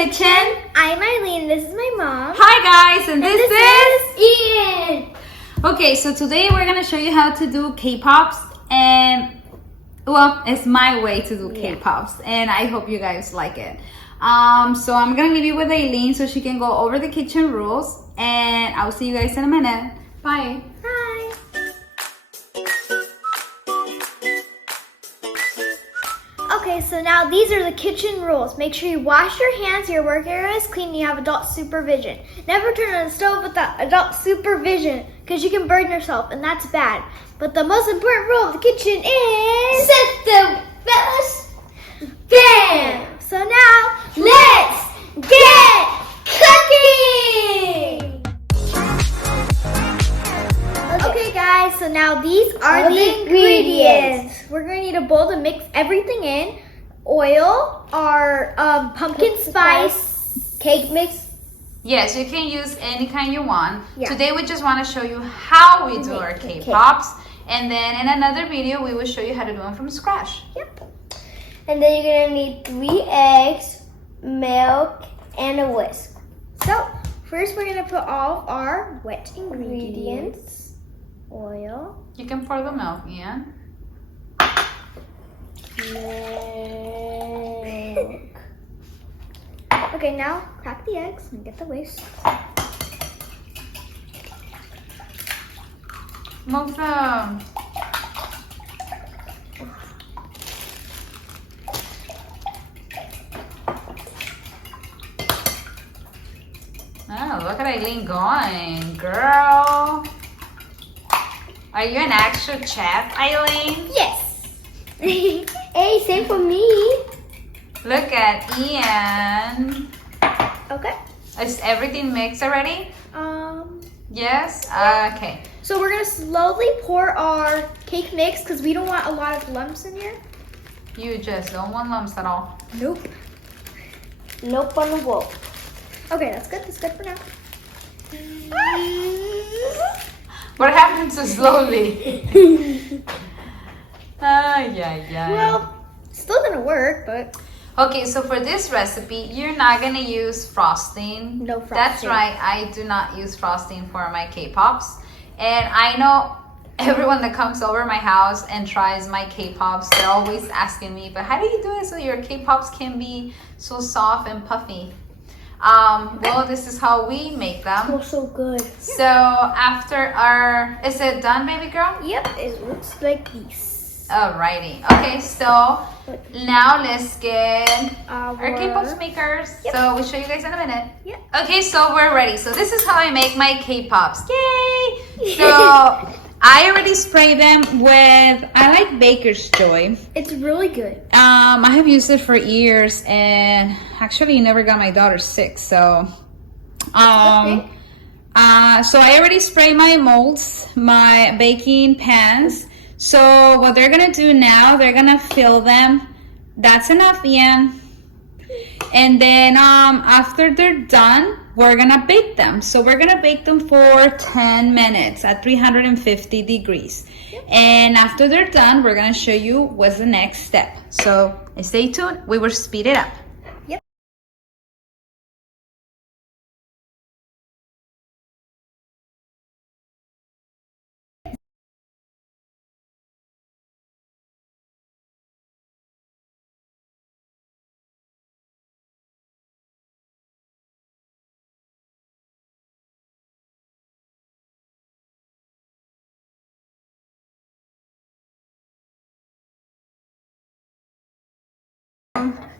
kitchen. I'm Eileen, this is my mom. Hi guys, and this is Ian. Okay, so today we're gonna show you how to do K-pops, and well, it's my way to do K-pops, and I hope you guys like it. So I'm gonna leave you with Eileen so she can go over the kitchen rules, and I'll see you guys in a minute. Bye. Hi. Okay, so now these are the kitchen rules. Make sure you wash your hands, your work area is clean, and you have adult supervision. Never turn on the stove without adult supervision, because you can burn yourself, and that's bad. But the most important rule of the kitchen is set the best fan. So now, let's get cooking! Okay guys, so now these are the ingredients. We're going to need a bowl to mix everything in. Oil, our pumpkin spice, cake mix. Yes, you can use any kind you want. Yeah. Today we just want to show you how we do our K-pops, and then in another video we will show you how to do them from scratch. Yep. And then you're gonna need 3 eggs, milk, and a whisk. So first we're gonna put all of our wet ingredients. Oil. You can pour the milk in. Milk. Okay, now crack the eggs and get the whisk. Move the... Oh, look at Eileen going, girl. Are you an actual chef, Eileen? Yes. Hey, same for me. Look at Ian. Okay. Is everything mixed already? Yes? Okay. So we're gonna slowly pour our cake mix because we don't want a lot of lumps in here. You just don't want lumps at all. Nope. Nope on the wall. Okay, that's good. That's good for now. What happened so slowly? Yeah. Well, still gonna work, but Okay, so for this recipe, you're not gonna use frosting. No frosting. That's right, I do not use frosting for my K-pops. And I know everyone that comes over my house and tries my K-pops, they're always asking me, but how do you do it so your K-pops can be so soft and puffy? Well, this is how we make them. smells so good. So after our, is it done, baby girl? Yep, it looks like this. Alrighty. Okay, so now let's get our K-pops makers. Yep. So we'll show you guys in a minute. Yep. Okay, so we're ready. So this is how I make my K-pops. Yay! So I already sprayed them with, I like Baker's Joy. It's really good. I have used it for years, and actually never got my daughter sick. So, so I already sprayed my molds, my baking pans. So what they're gonna do now, they're gonna fill them. That's enough, Ian. And then after they're done, we're gonna bake them. So we're gonna bake them for 10 minutes at 350 degrees. Yep. And after they're done, we're gonna show you what's the next step. So stay tuned, we will speed it up. Yep.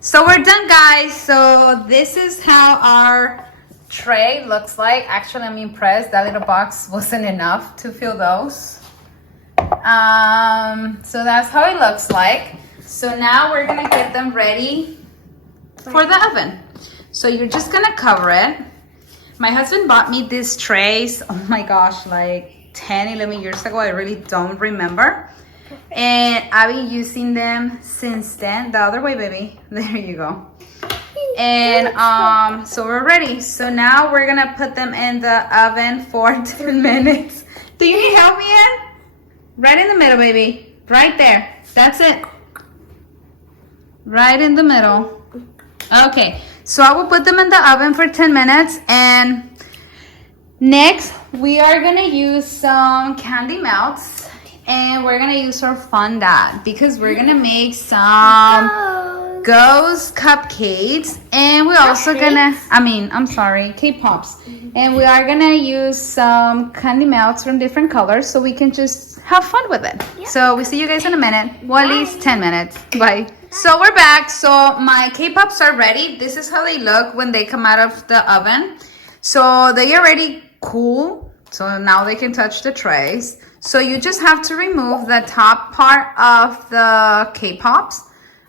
So we're done, guys. So this is how our tray looks like. Actually, I'm impressed. That little box wasn't enough to fill those. So that's how it looks like. So now we're gonna get them ready for the oven. So you're just gonna cover it. My husband bought me these trays, oh my gosh, like 10, 11 years ago. I really don't remember. And I've been using them since then. The other way, baby. There you go. And so we're ready. So now we're gonna put them in the oven for 10 minutes. Do you need help, Ian? Right in the middle, baby. Right there. That's it. Right in the middle. Okay, So I will put them in the oven for 10 minutes. And next, we are gonna use some candy melts. And we're gonna use our fondant because we're gonna make some ghost cupcakes. And we're also gonna, K-Pops. And we are gonna use some candy melts from different colors so we can just have fun with it. Yep. So we see you guys in a minute. Well, at least 10 minutes. Bye. So we're back. So my K-Pops are ready. This is how they look when they come out of the oven. So they are already cool. So now they can touch the trays. So you just have to remove the top part of the K-Pops.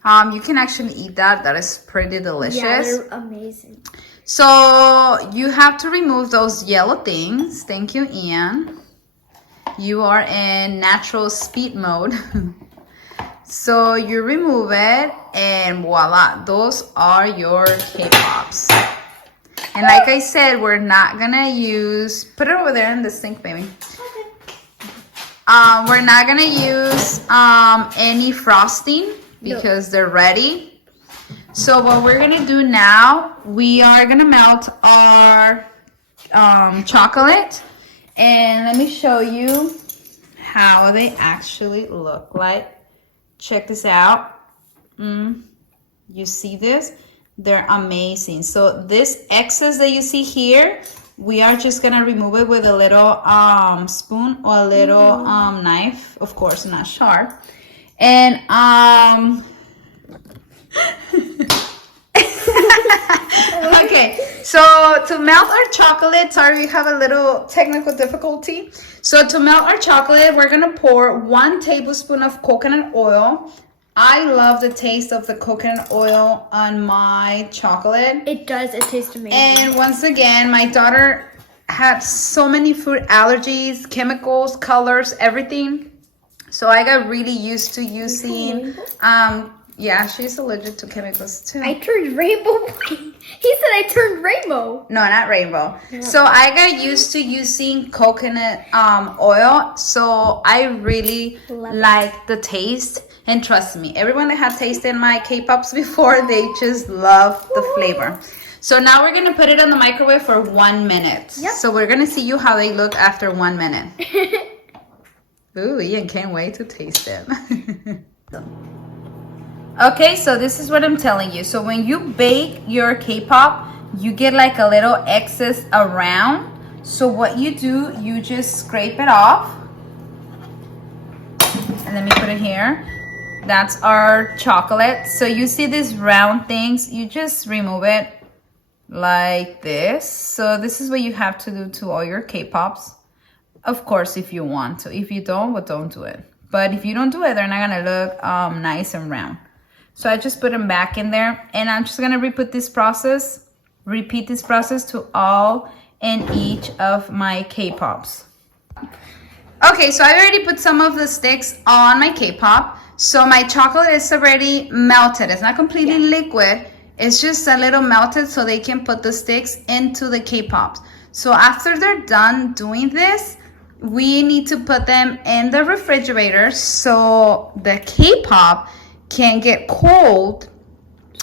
You can actually eat that. That is pretty delicious. Yeah, they're amazing. So you have to remove those yellow things. Thank you, Ian. You are in natural speed mode. So you remove it and voila, those are your K-Pops. And like I said, we're not gonna use, put it over there in the sink, baby. We're not gonna use any frosting because they're ready. So what we're gonna do now, we are gonna melt our chocolate, and let me show you how they actually look like. Check this out. You see this? They're amazing. So this excess that you see here, we are just gonna remove it with a little spoon or a little knife, of course not sharp. And okay, so to melt our chocolate, sorry we have a little technical difficulty. So to melt our chocolate, we're gonna pour 1 tablespoon of coconut oil. I love the taste of the coconut oil on my chocolate. It does, it tastes amazing. And once again, my daughter had so many food allergies, chemicals, colors, everything. So I got really used to using, yeah, she's allergic to chemicals too. I turned rainbow. He said I turned rainbow. No, not rainbow. Yeah. So I got used to using coconut oil. So I really like the taste. And trust me, everyone that had tasted my K-Pops before, they just love the flavor. So now we're gonna put it on the microwave for 1 minute. Yep. So we're gonna see you how they look after 1 minute. Ooh, Ian can't wait to taste them. Okay, so this is what I'm telling you. So when you bake your K-Pop, you get like a little excess around. So what you do, you just scrape it off. And let me put it here. That's our chocolate. So you see these round things, you just remove it like this. So this is what you have to do to all your K-Pops. Of course, if you want to. If you don't, well, don't do it. But if you don't do it, they're not gonna look nice and round. So I just put them back in there, and I'm just gonna repeat this process to all and each of my K-Pops. Okay, so I already put some of the sticks on my K-Pop. So my chocolate is already melted. It's not completely liquid. It's just a little melted so they can put the sticks into the K-Pops. So after they're done doing this, we need to put them in the refrigerator so the K-Pop can get cold.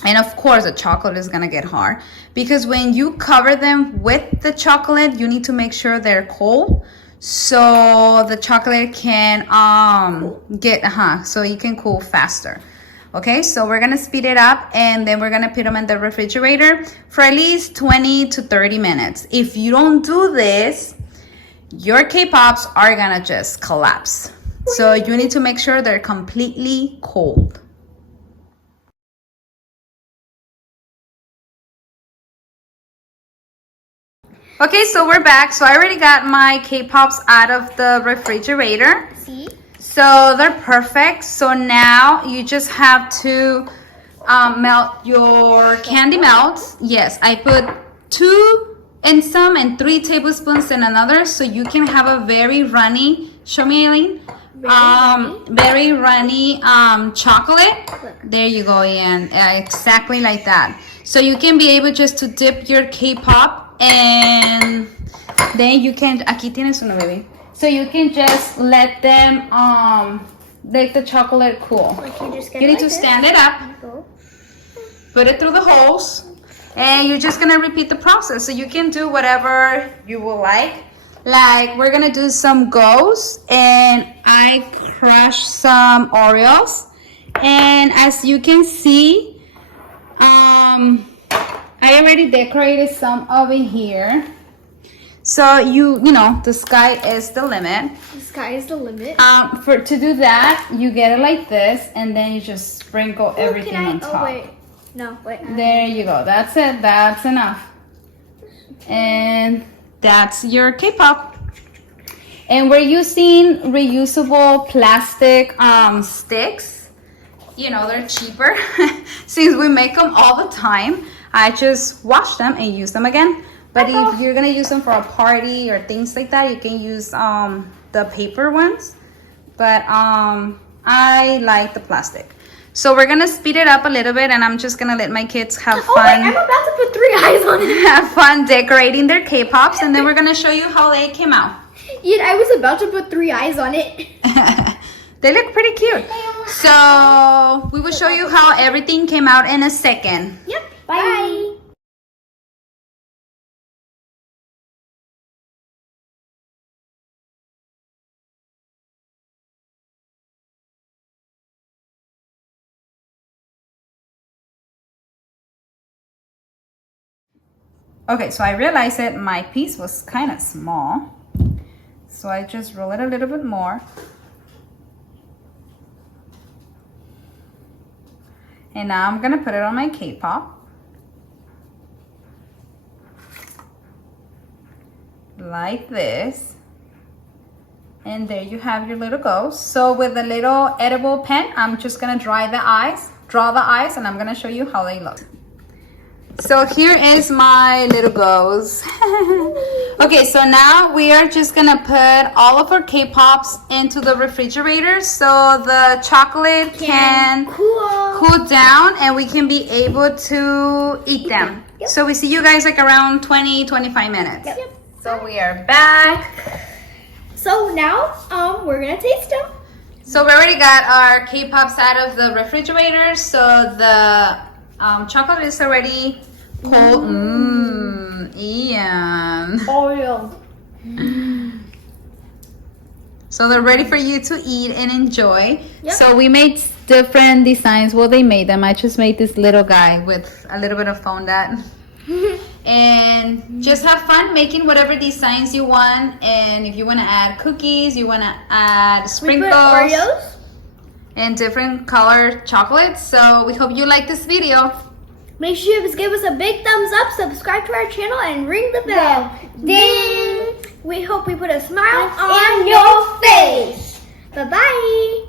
And of course, the chocolate is gonna get hard because when you cover them with the chocolate, you need to make sure they're cold so the chocolate can so you can cool faster. Okay, so we're gonna speed it up and then we're gonna put them in the refrigerator for at least 20 to 30 minutes. If you don't do this, your K-Pops are gonna just collapse. So you need to make sure they're completely cold. Okay, so we're back. So I already got my K-Pops out of the refrigerator. See? So they're perfect. So now you just have to melt your candy melts. Yes, I put 2 in some and 3 tablespoons in another, so you can have a very runny. Show me, Aileen. Very runny chocolate. There you go, Ian. Exactly like that. So you can be able just to dip your K-Pop. And then you can, aquí tienes uno, baby. So you can just let them, let the chocolate cool. Like you need to stand it up, put it through the holes, And you're just gonna repeat the process. So you can do whatever you will like. Like we're gonna do some ghosts, and I crushed some Oreos. And as you can see, I already decorated some over here. So you know, the sky is the limit. The sky is the limit. To do that, you get it like this, and then you just sprinkle everything on top. Oh wait, no, wait. There you go. That's it. That's enough. And that's your K-pop. And we're using reusable plastic sticks. You know, they're cheaper. Since we make them all the time, I just wash them and use them again. But if you're gonna use them for a party or things like that, you can use the paper ones. But I like the plastic. So we're gonna speed it up a little bit, and I'm just gonna let my kids have fun. Oh wait, I'm about to put 3 eyes on it. Have fun decorating their K-pops, and then we're gonna show you how they came out. Yeah, I was about to put 3 eyes on it. They look pretty cute. So we will show you how everything came out in a second. Yep. Bye. Okay, so I realized that my piece was kind of small. So I just roll it a little bit more. And now I'm gonna put it on my K-pop. Like this. And there you have your little ghost. So with a little edible pen, I'm just gonna draw the eyes, and I'm gonna show you how they look. So here is my little ghost. Okay, so now we are just gonna put all of our K-pops into the refrigerator so the chocolate can cool down and we can be able to eat them. Yep. So we see you guys like around 20-25 minutes. Yep. So we are back. So now we're gonna taste them. So we already got our K-pops out of the refrigerator. So the chocolate is already cold. Ian. Oreo. So they're ready for you to eat and enjoy. Yep. So we made different designs. Well, they made them. I just made this little guy with a little bit of fondant. And just have fun making whatever designs you want. And if you want to add cookies, you want to add sprinkles. We put Oreos. And different colored chocolates. So we hope you like this video. Make sure you give us a big thumbs up, subscribe to our channel, and ring the bell. Then we hope we put a smile on your face. Bye-bye.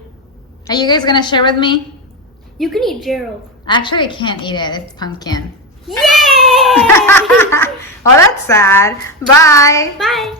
Are you guys gonna share with me? You can eat Gerald. Actually, I can't eat it. It's pumpkin. Yay! Oh, that's sad. Bye. Bye.